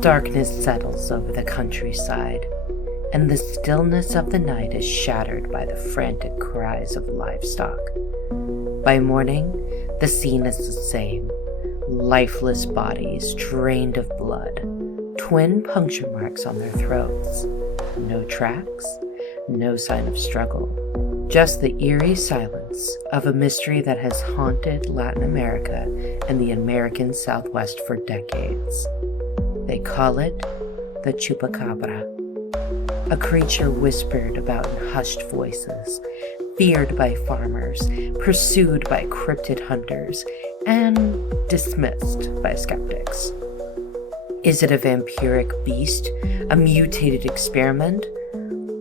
Darkness settles over the countryside, and the stillness of the night is shattered by the frantic cries of livestock. By morning, the scene is the same. Lifeless bodies drained of blood, twin puncture marks on their throats. No tracks, no sign of struggle. Just the eerie silence of a mystery that has haunted Latin America and the American Southwest for decades. They call it the Chupacabra, a creature whispered about in hushed voices, feared by farmers, pursued by cryptid hunters, and dismissed by skeptics. Is it a vampiric beast, a mutated experiment,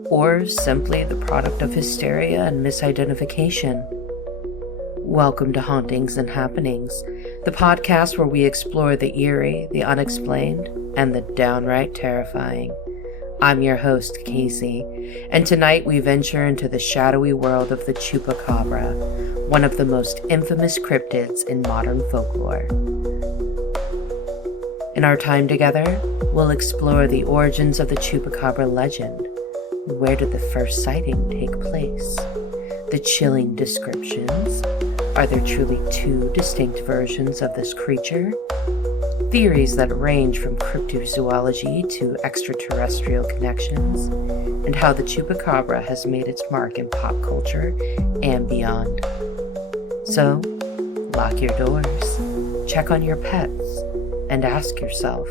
or simply the product of hysteria and misidentification? Welcome to Hauntings and Happenings, the podcast where we explore the eerie, the unexplained, and the downright terrifying. I'm your host, Casey, and tonight we venture into the shadowy world of the Chupacabra, one of the most infamous cryptids in modern folklore. In our time together, we'll explore the origins of the Chupacabra legend. Where did the first sighting take place? The chilling descriptions. Are there truly two distinct versions of this creature? Theories that range from cryptozoology to extraterrestrial connections, and how the Chupacabra has made its mark in pop culture and beyond. So, lock your doors, check on your pets, and ask yourself,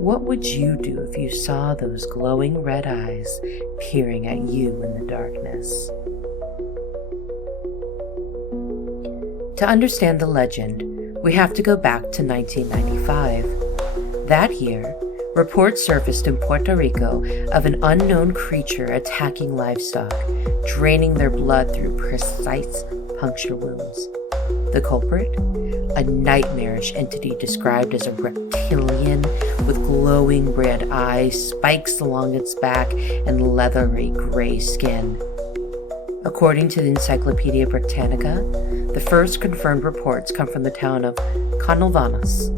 what would you do if you saw those glowing red eyes peering at you in the darkness? To understand the legend, we have to go back to 1995. That year, reports surfaced in Puerto Rico of an unknown creature attacking livestock, draining their blood through precise puncture wounds. The culprit? A nightmarish entity described as a reptilian with glowing red eyes, spikes along its back, and leathery gray skin. According to the Encyclopedia Britannica, the first confirmed reports come from the town of Canovanas,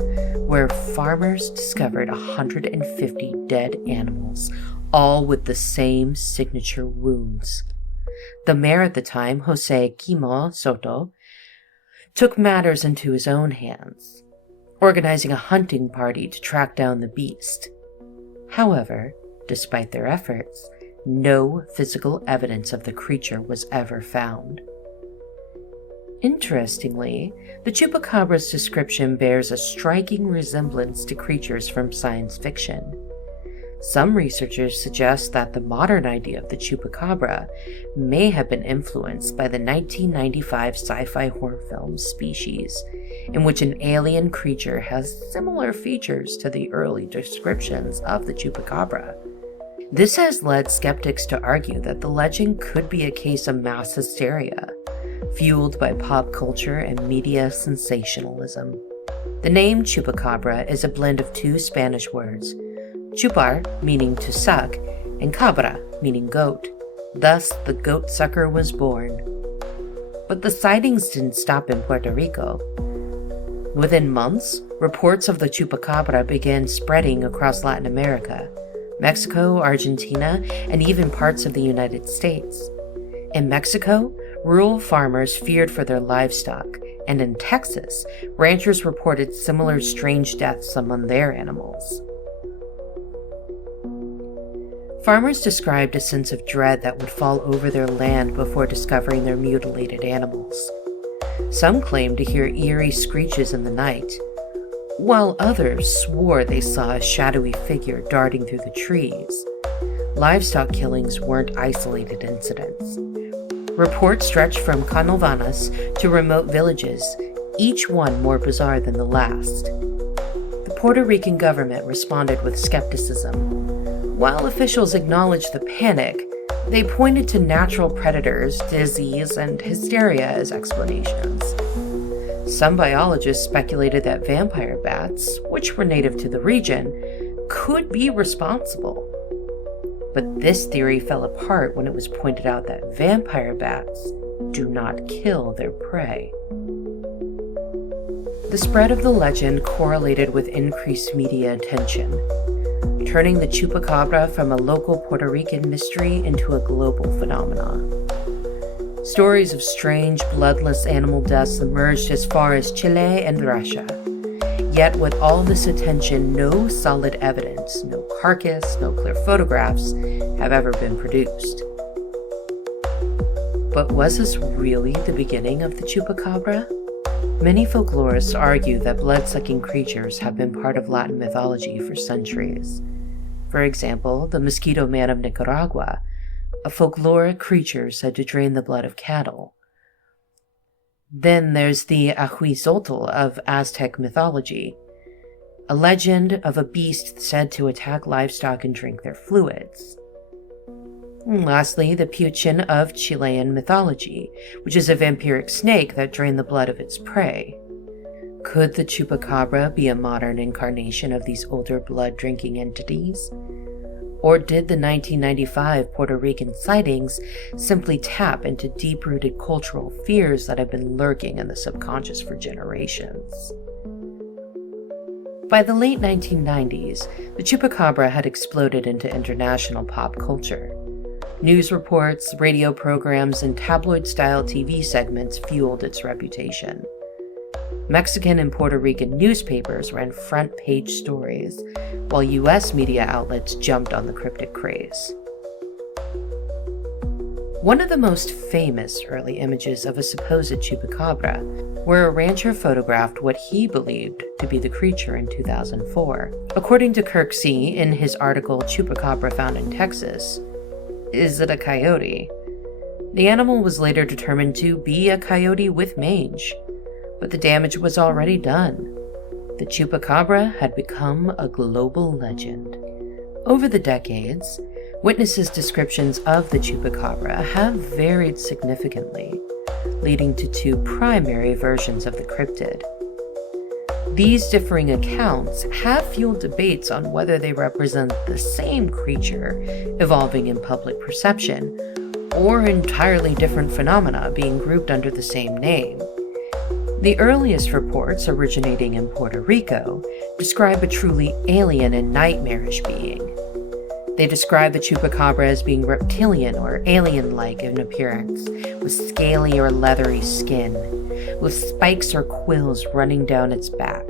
where farmers discovered 150 dead animals, all with the same signature wounds. The mayor at the time, Jose Quimo Soto, took matters into his own hands, organizing a hunting party to track down the beast. However, despite their efforts, no physical evidence of the creature was ever found. Interestingly, the Chupacabra's description bears a striking resemblance to creatures from science fiction. Some researchers suggest that the modern idea of the Chupacabra may have been influenced by the 1995 sci-fi horror film Species, in which an alien creature has similar features to the early descriptions of the Chupacabra. This has led skeptics to argue that the legend could be a case of mass hysteria, fueled by pop culture and media sensationalism. The name Chupacabra is a blend of two Spanish words, chupar, meaning to suck, and cabra, meaning goat. Thus, the goat sucker was born. But the sightings didn't stop in Puerto Rico. Within months, reports of the Chupacabra began spreading across Latin America, Mexico, Argentina, and even parts of the United States. In Mexico, rural farmers feared for their livestock, and in Texas, ranchers reported similar strange deaths among their animals. Farmers described a sense of dread that would fall over their land before discovering their mutilated animals. Some claimed to hear eerie screeches in the night, while others swore they saw a shadowy figure darting through the trees. Livestock killings weren't isolated incidents. Reports stretched from Canovanas to remote villages, each one more bizarre than the last. The Puerto Rican government responded with skepticism. While officials acknowledged the panic, they pointed to natural predators, disease, and hysteria as explanations. Some biologists speculated that vampire bats, which were native to the region, could be responsible. But this theory fell apart when it was pointed out that vampire bats do not kill their prey. The spread of the legend correlated with increased media attention, turning the Chupacabra from a local Puerto Rican mystery into a global phenomenon. Stories of strange, bloodless animal deaths emerged as far as Chile and Russia. Yet with all this attention, no solid evidence, no carcass, no clear photographs have ever been produced. But was this really the beginning of the Chupacabra? Many folklorists argue that blood-sucking creatures have been part of Latin mythology for centuries. For example, the mosquito man of Nicaragua, a folkloric creature said to drain the blood of cattle. Then there's the Ahuizotl of Aztec mythology, a legend of a beast said to attack livestock and drink their fluids. And lastly, the Puchin of Chilean mythology, which is a vampiric snake that drained the blood of its prey. Could the Chupacabra be a modern incarnation of these older blood-drinking entities? Or did the 1995 Puerto Rican sightings simply tap into deep-rooted cultural fears that have been lurking in the subconscious for generations? By the late 1990s, the Chupacabra had exploded into international pop culture. News reports, radio programs, and tabloid-style TV segments fueled its reputation. Mexican and Puerto Rican newspapers ran front-page stories, while U.S. media outlets jumped on the cryptid craze. One of the most famous early images of a supposed Chupacabra, where a rancher photographed what he believed to be the creature in 2004. According to Kirk C. in his article Chupacabra Found in Texas, is it a coyote? The animal was later determined to be a coyote with mange, but the damage was already done. The Chupacabra had become a global legend. Over the decades, witnesses' descriptions of the Chupacabra have varied significantly, leading to two primary versions of the cryptid. These differing accounts have fueled debates on whether they represent the same creature evolving in public perception, or entirely different phenomena being grouped under the same name. The earliest reports, originating in Puerto Rico, describe a truly alien and nightmarish being. They describe the Chupacabra as being reptilian or alien-like in appearance, with scaly or leathery skin, with spikes or quills running down its back.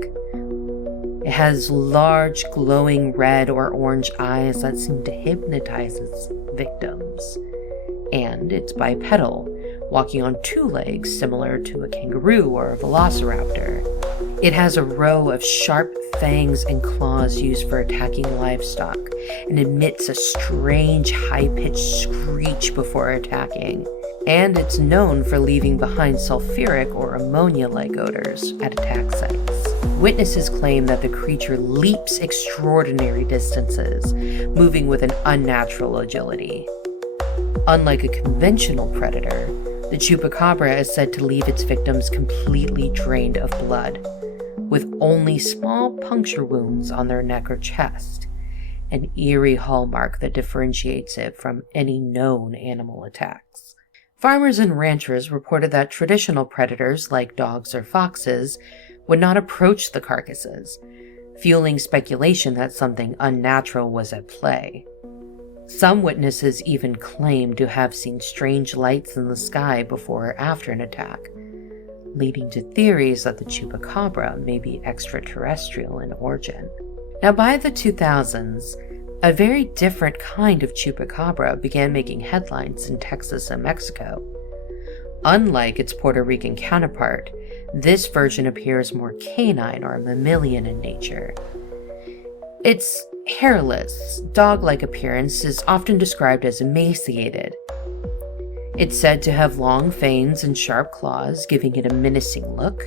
It has large, glowing red or orange eyes that seem to hypnotize its victims. And it's bipedal, walking on two legs similar to a kangaroo or a velociraptor. It has a row of sharp fangs and claws used for attacking livestock, and emits a strange high-pitched screech before attacking. And it's known for leaving behind sulfuric or ammonia-like odors at attack sites. Witnesses claim that the creature leaps extraordinary distances, moving with an unnatural agility. Unlike a conventional predator, the Chupacabra is said to leave its victims completely drained of blood, with only small puncture wounds on their neck or chest, an eerie hallmark that differentiates it from any known animal attacks. Farmers and ranchers reported that traditional predators, like dogs or foxes, would not approach the carcasses, fueling speculation that something unnatural was at play. Some witnesses even claimed to have seen strange lights in the sky before or after an attack, leading to theories that the Chupacabra may be extraterrestrial in origin. Now, by the 2000s, a very different kind of Chupacabra began making headlines in Texas and Mexico. Unlike its Puerto Rican counterpart, this version appears more canine or mammalian in nature. Its hairless, dog-like appearance is often described as emaciated. It's said to have long fangs and sharp claws, giving it a menacing look,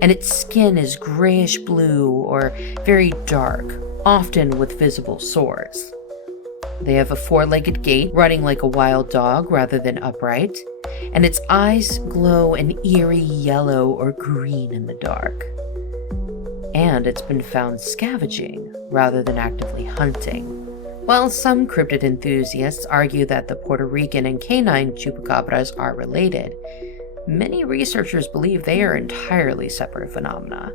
and its skin is grayish-blue or very dark, often with visible sores. They have a four-legged gait, running like a wild dog rather than upright, and its eyes glow an eerie yellow or green in the dark. And it's been found scavenging rather than actively hunting. While some cryptid enthusiasts argue that the Puerto Rican and canine chupacabras are related, many researchers believe they are entirely separate phenomena.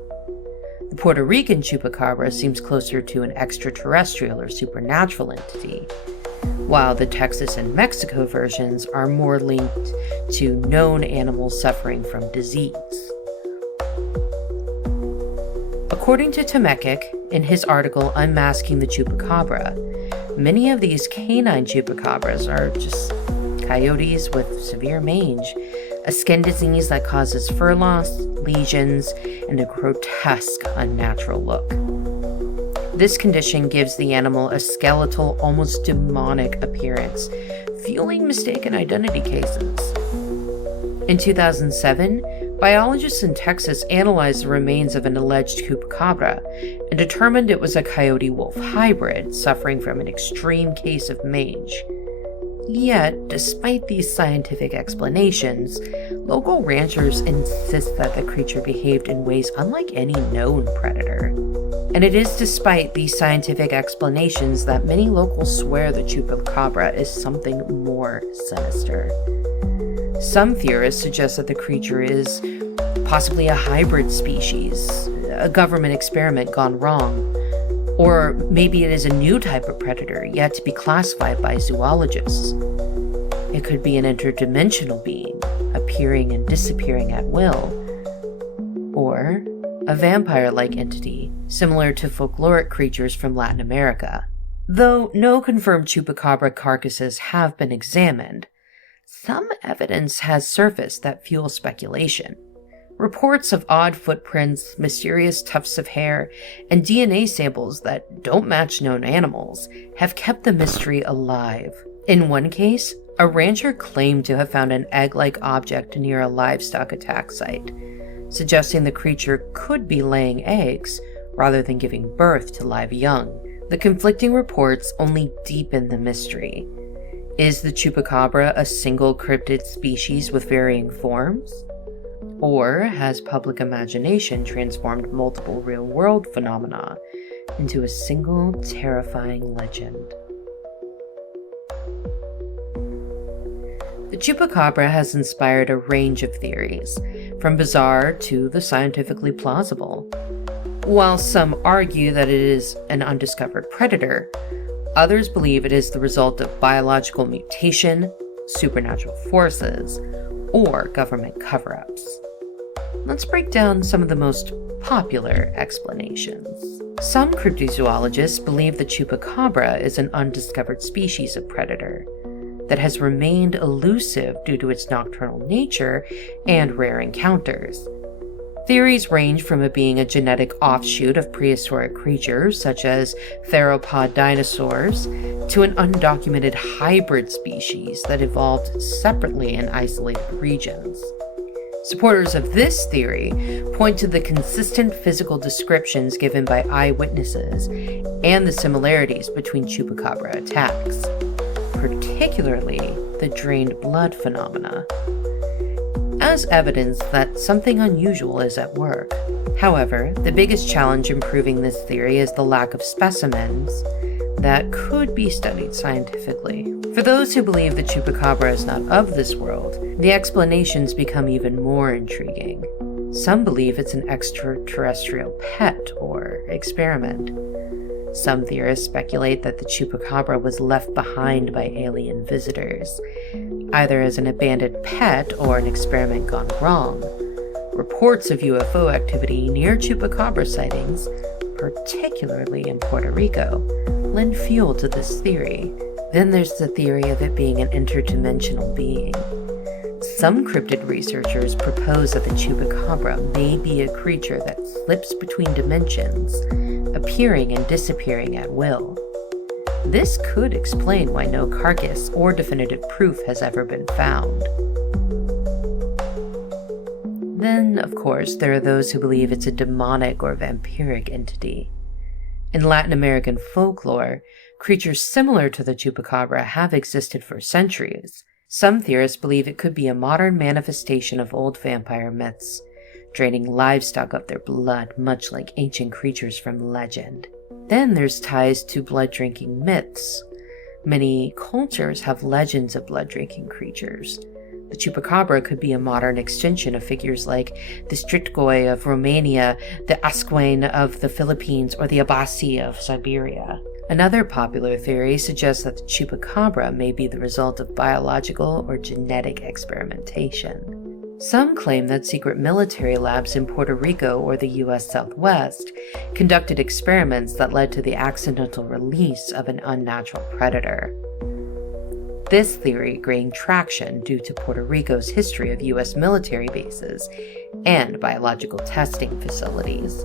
The Puerto Rican Chupacabra seems closer to an extraterrestrial or supernatural entity, while the Texas and Mexico versions are more linked to known animals suffering from disease. According to Tomekic, in his article Unmasking the Chupacabra, many of these canine chupacabras are just coyotes with severe mange, a skin disease that causes fur loss, lesions, and a grotesque, unnatural look. This condition gives the animal a skeletal, almost demonic appearance, fueling mistaken identity cases. In 2007, biologists in Texas analyzed the remains of an alleged chupacabra and determined it was a coyote-wolf hybrid suffering from an extreme case of mange. Yet, despite these scientific explanations, local ranchers insist that the creature behaved in ways unlike any known predator. And it is despite these scientific explanations that many locals swear the Chupacabra is something more sinister. Some theorists suggest that the creature is possibly a hybrid species, a government experiment gone wrong, or maybe it is a new type of predator yet to be classified by zoologists. It could be an interdimensional being, appearing and disappearing at will, or a vampire-like entity, similar to folkloric creatures from Latin America. Though no confirmed chupacabra carcasses have been examined, some evidence has surfaced that fuels speculation. Reports of odd footprints, mysterious tufts of hair, and DNA samples that don't match known animals have kept the mystery alive. In one case, a rancher claimed to have found an egg-like object near a livestock attack site, suggesting the creature could be laying eggs rather than giving birth to live young. The conflicting reports only deepen the mystery. Is the chupacabra a single cryptid species with varying forms? Or has public imagination transformed multiple real-world phenomena into a single terrifying legend? The Chupacabra has inspired a range of theories, from bizarre to the scientifically plausible. While some argue that it is an undiscovered predator, others believe it is the result of biological mutation, supernatural forces, or government cover-ups. Let's break down some of the most popular explanations. Some cryptozoologists believe the Chupacabra is an undiscovered species of predator that has remained elusive due to its nocturnal nature and rare encounters. Theories range from it being a genetic offshoot of prehistoric creatures such as theropod dinosaurs to an undocumented hybrid species that evolved separately in isolated regions. Supporters of this theory point to the consistent physical descriptions given by eyewitnesses and the similarities between Chupacabra attacks, particularly the drained blood phenomena, as evidence that something unusual is at work. However, the biggest challenge in proving this theory is the lack of specimens that could be studied scientifically. For those who believe the Chupacabra is not of this world, the explanations become even more intriguing. Some believe it's an extraterrestrial pet or experiment. Some theorists speculate that the Chupacabra was left behind by alien visitors, either as an abandoned pet or an experiment gone wrong. Reports of UFO activity near Chupacabra sightings, particularly in Puerto Rico, lend fuel to this theory. Then there's the theory of it being an interdimensional being. Some cryptid researchers propose that the Chupacabra may be a creature that slips between dimensions, appearing and disappearing at will. This could explain why no carcass or definitive proof has ever been found. Then, of course, there are those who believe it's a demonic or vampiric entity. In Latin American folklore, creatures similar to the Chupacabra have existed for centuries. Some theorists believe it could be a modern manifestation of old vampire myths, draining livestock of their blood much like ancient creatures from legend. Then there's ties to blood-drinking myths. Many cultures have legends of blood-drinking creatures, The Chupacabra could be a modern extension of figures like the Stritgoi of Romania, the Asquane of the Philippines, or the Abasi of Siberia. Another popular theory suggests that the Chupacabra may be the result of biological or genetic experimentation. Some claim that secret military labs in Puerto Rico or the U.S. Southwest conducted experiments that led to the accidental release of an unnatural predator. This theory gained traction due to Puerto Rico's history of U.S. military bases and biological testing facilities,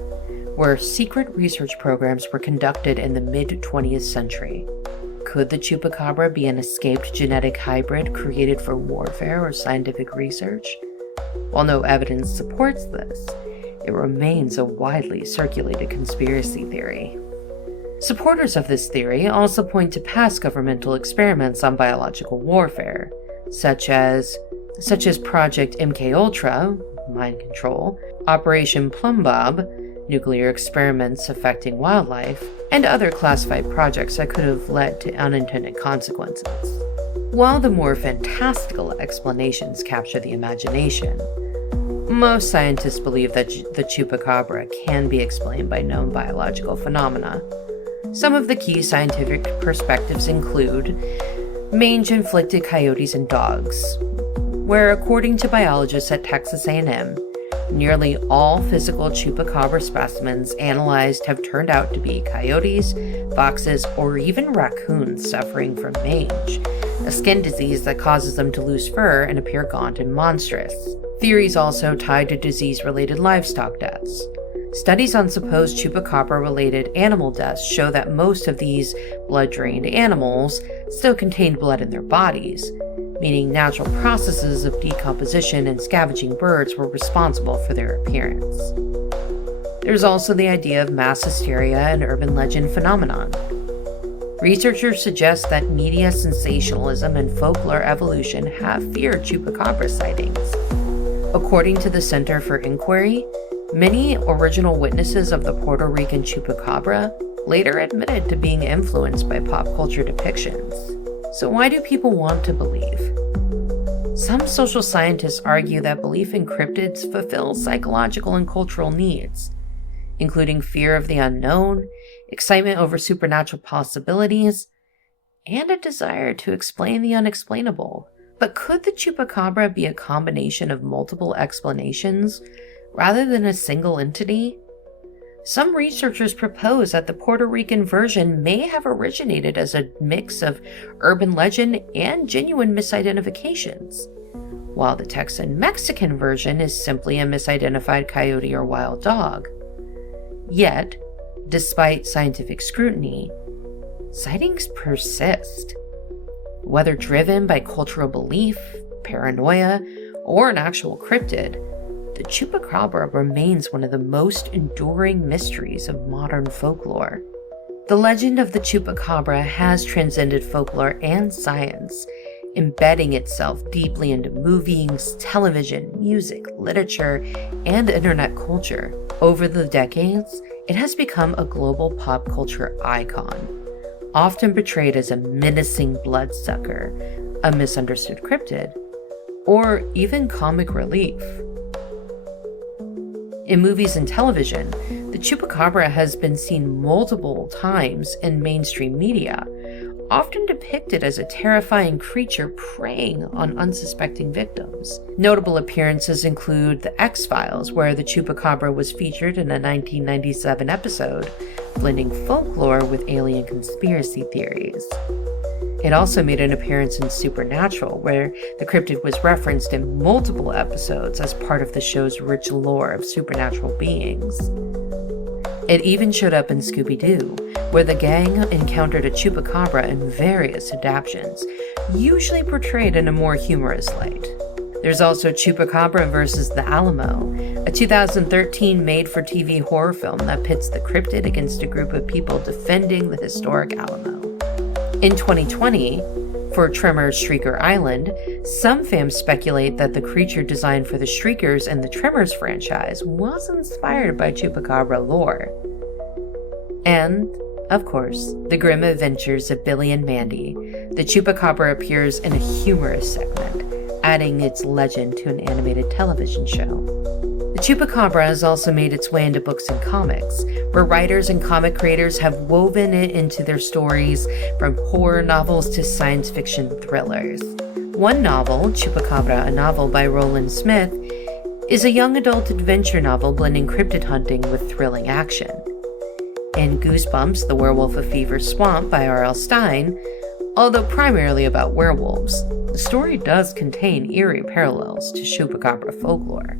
where secret research programs were conducted in the mid-20th century. Could the Chupacabra be an escaped genetic hybrid created for warfare or scientific research? While no evidence supports this, it remains a widely circulated conspiracy theory. Supporters of this theory also point to past governmental experiments on biological warfare, such as Project MKUltra, mind control, Operation Plumbob, nuclear experiments affecting wildlife, and other classified projects that could have led to unintended consequences. While the more fantastical explanations capture the imagination, most scientists believe that the Chupacabra can be explained by known biological phenomena. Some of the key scientific perspectives include mange-inflicted coyotes and dogs, where according to biologists at Texas A&M, nearly all physical Chupacabra specimens analyzed have turned out to be coyotes, foxes, or even raccoons suffering from mange, a skin disease that causes them to lose fur and appear gaunt and monstrous. Theories also tied to disease-related livestock deaths. Studies on supposed Chupacabra-related animal deaths show that most of these blood-drained animals still contained blood in their bodies, meaning natural processes of decomposition and scavenging birds were responsible for their appearance. There's also the idea of mass hysteria and urban legend phenomenon. Researchers suggest that media sensationalism and folklore evolution have feared Chupacabra sightings. According to the Center for Inquiry, many original witnesses of the Puerto Rican Chupacabra later admitted to being influenced by pop culture depictions. So why do people want to believe? Some social scientists argue that belief in cryptids fulfills psychological and cultural needs, including fear of the unknown, excitement over supernatural possibilities, and a desire to explain the unexplainable. But could the Chupacabra be a combination of multiple explanations rather than a single entity? Some researchers propose that the Puerto Rican version may have originated as a mix of urban legend and genuine misidentifications, while the Texan-Mexican version is simply a misidentified coyote or wild dog. Yet, despite scientific scrutiny, sightings persist. Whether driven by cultural belief, paranoia, or an actual cryptid, the Chupacabra remains one of the most enduring mysteries of modern folklore. The legend of the Chupacabra has transcended folklore and science, embedding itself deeply into movies, television, music, literature, and internet culture. Over the decades, it has become a global pop culture icon, often portrayed as a menacing bloodsucker, a misunderstood cryptid, or even comic relief. In movies and television, the Chupacabra has been seen multiple times in mainstream media, often depicted as a terrifying creature preying on unsuspecting victims. Notable appearances include The X-Files, where the Chupacabra was featured in a 1997 episode, blending folklore with alien conspiracy theories. It also made an appearance in Supernatural, where the cryptid was referenced in multiple episodes as part of the show's rich lore of supernatural beings. It even showed up in Scooby-Doo, where the gang encountered a Chupacabra in various adaptations, usually portrayed in a more humorous light. There's also Chupacabra vs. the Alamo, a 2013 made-for-TV horror film that pits the cryptid against a group of people defending the historic Alamo. In 2020, for Tremors Shrieker Island, some fans speculate that the creature designed for the Shriekers in the Tremors franchise was inspired by Chupacabra lore. And, of course, the grim adventures of Billy and Mandy. The Chupacabra appears in a humorous segment, adding its legend to an animated television show. The Chupacabra has also made its way into books and comics, where writers and comic creators have woven it into their stories, from horror novels to science fiction thrillers. One novel, Chupacabra, a novel by Roland Smith, is a young adult adventure novel blending cryptid hunting with thrilling action. In Goosebumps, The Werewolf of Fever Swamp by R.L. Stine, although primarily about werewolves, the story does contain eerie parallels to Chupacabra folklore.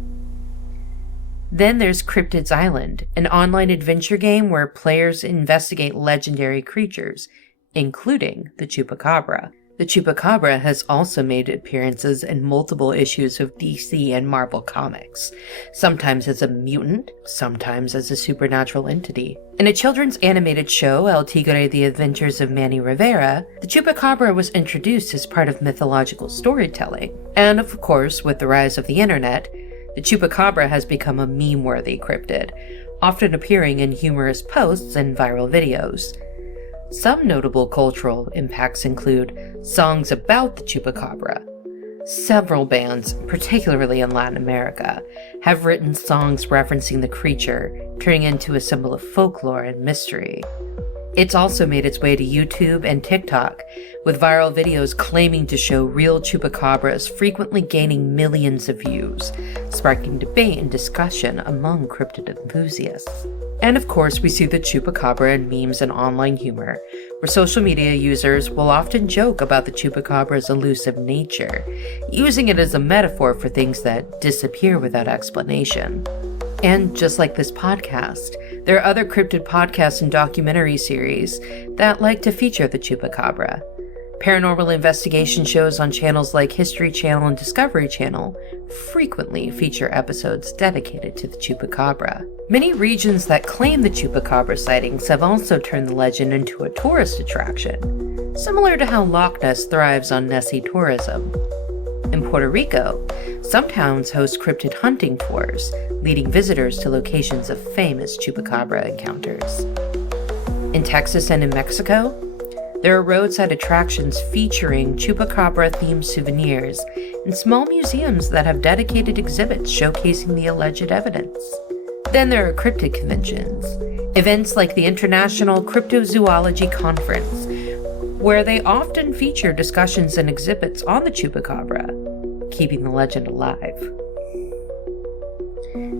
Then there's Cryptids Island, an online adventure game where players investigate legendary creatures, including the Chupacabra. The Chupacabra has also made appearances in multiple issues of DC and Marvel comics, sometimes as a mutant, sometimes as a supernatural entity. In a children's animated show, El Tigre: The Adventures of Manny Rivera, the Chupacabra was introduced as part of mythological storytelling. And of course, with the rise of the internet, the Chupacabra has become a meme-worthy cryptid, often appearing in humorous posts and viral videos. Some notable cultural impacts include songs about the Chupacabra. Several bands, particularly in Latin America, have written songs referencing the creature, turning into a symbol of folklore and mystery. It's also made its way to YouTube and TikTok, with viral videos claiming to show real chupacabras frequently gaining millions of views, sparking debate and discussion among cryptid enthusiasts. And of course, we see the Chupacabra in memes and online humor, where social media users will often joke about the Chupacabra's elusive nature, using it as a metaphor for things that disappear without explanation. And just like this podcast, there are other cryptid podcasts and documentary series that like to feature the Chupacabra. Paranormal investigation shows on channels like History Channel and Discovery Channel frequently feature episodes dedicated to the Chupacabra. Many regions that claim the Chupacabra sightings have also turned the legend into a tourist attraction, similar to how Loch Ness thrives on Nessie tourism. In Puerto Rico, some towns host cryptid hunting tours, leading visitors to locations of famous Chupacabra encounters. In Texas and in Mexico, there are roadside attractions featuring Chupacabra-themed souvenirs and small museums that have dedicated exhibits showcasing the alleged evidence. Then there are cryptid conventions, events like the International Cryptozoological Conference, where they often feature discussions and exhibits on the Chupacabra, keeping the legend alive.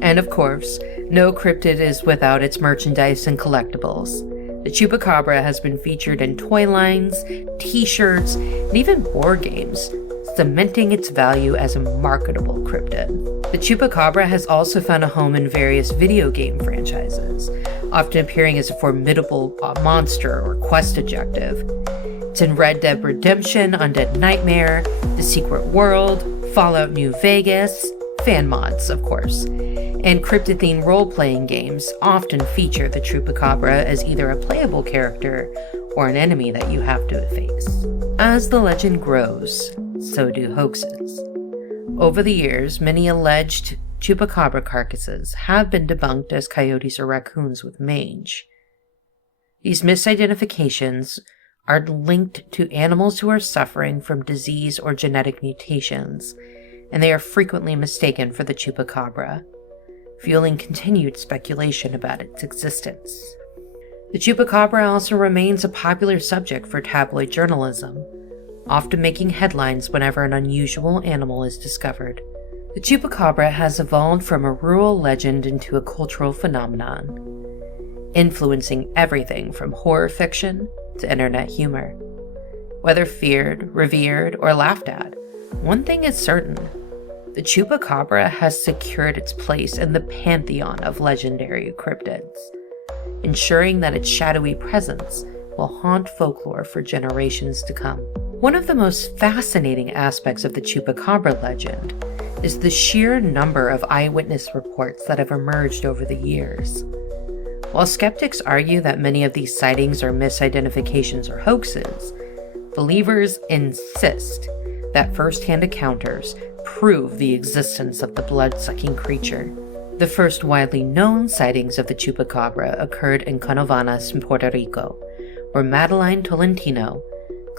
And of course, no cryptid is without its merchandise and collectibles. The Chupacabra has been featured in toy lines, t-shirts, and even board games, cementing its value as a marketable cryptid. The Chupacabra has also found a home in various video game franchises, often appearing as a formidable monster or quest objective. It's in Red Dead Redemption, Undead Nightmare, The Secret World, Fallout New Vegas, fan mods, of course. And cryptid-themed role-playing games often feature the Chupacabra as either a playable character or an enemy that you have to face. As the legend grows, so do hoaxes. Over the years, many alleged Chupacabra carcasses have been debunked as coyotes or raccoons with mange. These misidentifications are linked to animals who are suffering from disease or genetic mutations, and they are frequently mistaken for the Chupacabra, fueling continued speculation about its existence. The Chupacabra also remains a popular subject for tabloid journalism, often making headlines whenever an unusual animal is discovered. The Chupacabra has evolved from a rural legend into a cultural phenomenon, influencing everything from horror fiction to internet humor. Whether feared, revered, or laughed at, one thing is certain: the Chupacabra has secured its place in the pantheon of legendary cryptids, ensuring that its shadowy presence will haunt folklore for generations to come. One of the most fascinating aspects of the Chupacabra legend is the sheer number of eyewitness reports that have emerged over the years. While skeptics argue that many of these sightings are misidentifications or hoaxes, believers insist that first-hand encounters prove the existence of the blood-sucking creature. The first widely known sightings of the Chupacabra occurred in Canovanas in Puerto Rico, where Madeline Tolentino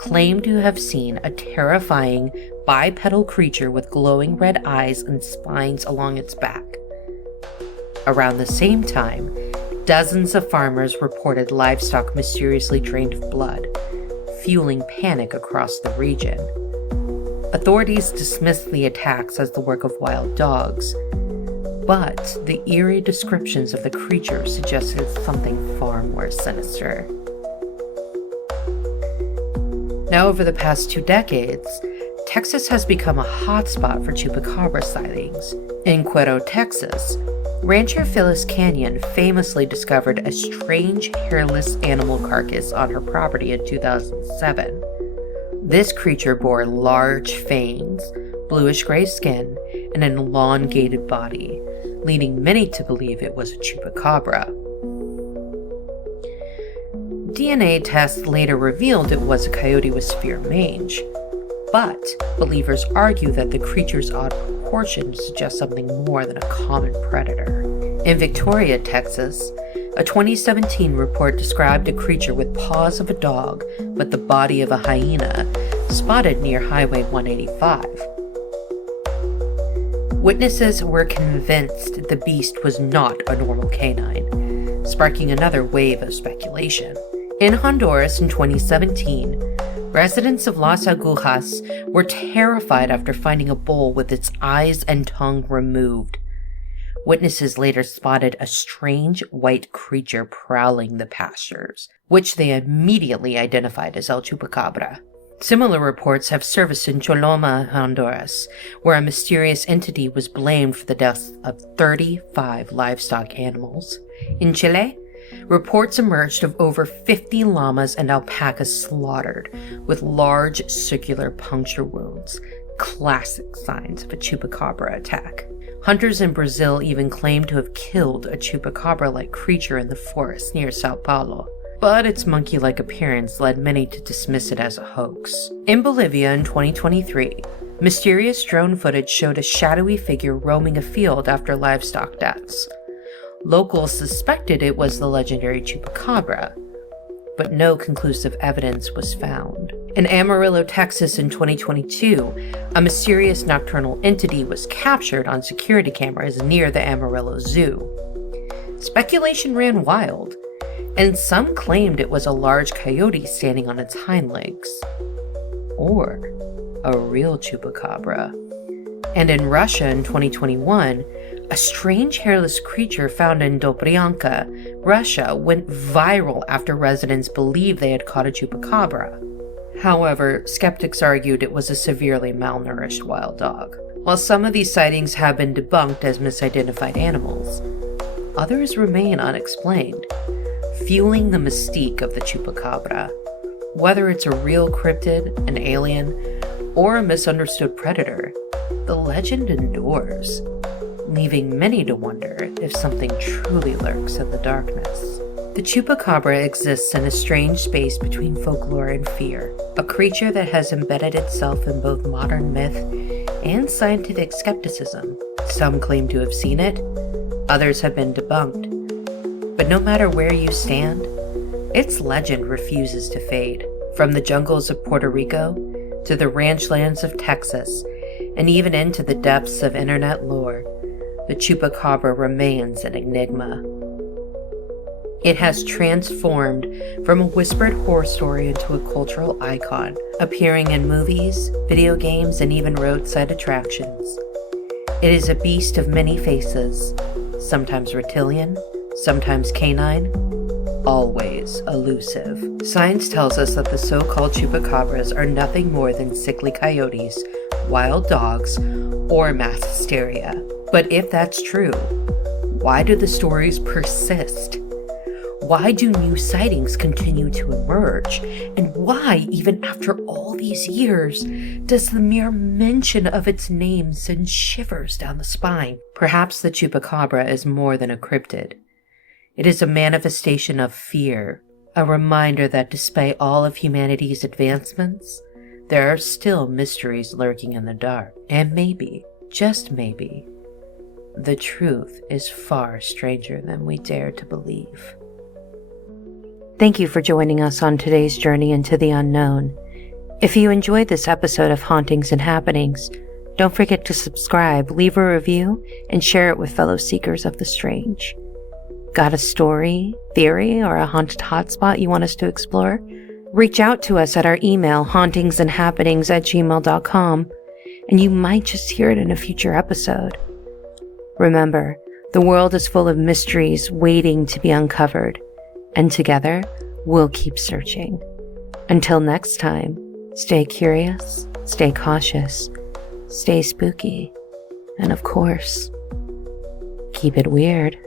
claimed to have seen a terrifying bipedal creature with glowing red eyes and spines along its back. Around the same time, dozens of farmers reported livestock mysteriously drained of blood, fueling panic across the region. Authorities dismissed the attacks as the work of wild dogs, but the eerie descriptions of the creature suggested something far more sinister. Now, over the past 2 decades, Texas has become a hotspot for Chupacabra sightings. In Quero, Texas, rancher Phyllis Canyon famously discovered a strange hairless animal carcass on her property in 2007. This creature bore large fangs, bluish-gray skin, and an elongated body, leading many to believe it was a chupacabra. DNA tests later revealed it was a coyote with severe mange, but believers argue that the creature's odd proportions suggest something more than a common predator. In Victoria, Texas, a 2017 report described a creature with paws of a dog but the body of a hyena spotted near Highway 185. Witnesses were convinced the beast was not a normal canine, sparking another wave of speculation. In Honduras in 2017, residents of Las Agujas were terrified after finding a bull with its eyes and tongue removed. Witnesses later spotted a strange white creature prowling the pastures, which they immediately identified as El Chupacabra. Similar reports have surfaced in Choloma, Honduras, where a mysterious entity was blamed for the deaths of 35 livestock animals. In Chile, reports emerged of over 50 llamas and alpacas slaughtered, with large circular puncture wounds, classic signs of a chupacabra attack. Hunters in Brazil even claim to have killed a chupacabra-like creature in the forest near Sao Paulo, but its monkey-like appearance led many to dismiss it as a hoax. In Bolivia in 2023, mysterious drone footage showed a shadowy figure roaming a field after livestock deaths. Locals suspected it was the legendary chupacabra, but no conclusive evidence was found. In Amarillo, Texas in 2022, a mysterious nocturnal entity was captured on security cameras near the Amarillo Zoo. Speculation ran wild, and some claimed it was a large coyote standing on its hind legs, or a real chupacabra. And in Russia in 2021, a strange hairless creature found in Dobryanka, Russia, went viral after residents believed they had caught a chupacabra. However, skeptics argued it was a severely malnourished wild dog. While some of these sightings have been debunked as misidentified animals, others remain unexplained, fueling the mystique of the chupacabra. Whether it's a real cryptid, an alien, or a misunderstood predator, the legend endures, leaving many to wonder if something truly lurks in the darkness. The chupacabra exists in a strange space between folklore and fear, a creature that has embedded itself in both modern myth and scientific skepticism. Some claim to have seen it, others have been debunked. But no matter where you stand, its legend refuses to fade. From the jungles of Puerto Rico to the ranchlands of Texas, and even into the depths of internet lore, the chupacabra remains an enigma. It has transformed from a whispered horror story into a cultural icon, appearing in movies, video games, and even roadside attractions. It is a beast of many faces, sometimes reptilian, sometimes canine, always elusive. Science tells us that the so-called chupacabras are nothing more than sickly coyotes, wild dogs, or mass hysteria. But if that's true, why do the stories persist? Why do new sightings continue to emerge? And why, even after all these years, does the mere mention of its name send shivers down the spine? Perhaps the chupacabra is more than a cryptid. It is a manifestation of fear, a reminder that despite all of humanity's advancements, there are still mysteries lurking in the dark. And maybe, just maybe, the truth is far stranger than we dare to believe. Thank you for joining us on today's journey into the unknown. If you enjoyed this episode of Hauntings and Happenings, don't forget to subscribe, leave a review, and share it with fellow seekers of the strange. Got a story, theory, or a haunted hotspot you want us to explore? Reach out to us at our email, hauntingsandhappenings@gmail.com, and you might just hear it in a future episode. Remember, the world is full of mysteries waiting to be uncovered, and together, we'll keep searching. Until next time, stay curious, stay cautious, stay spooky, and of course, keep it weird.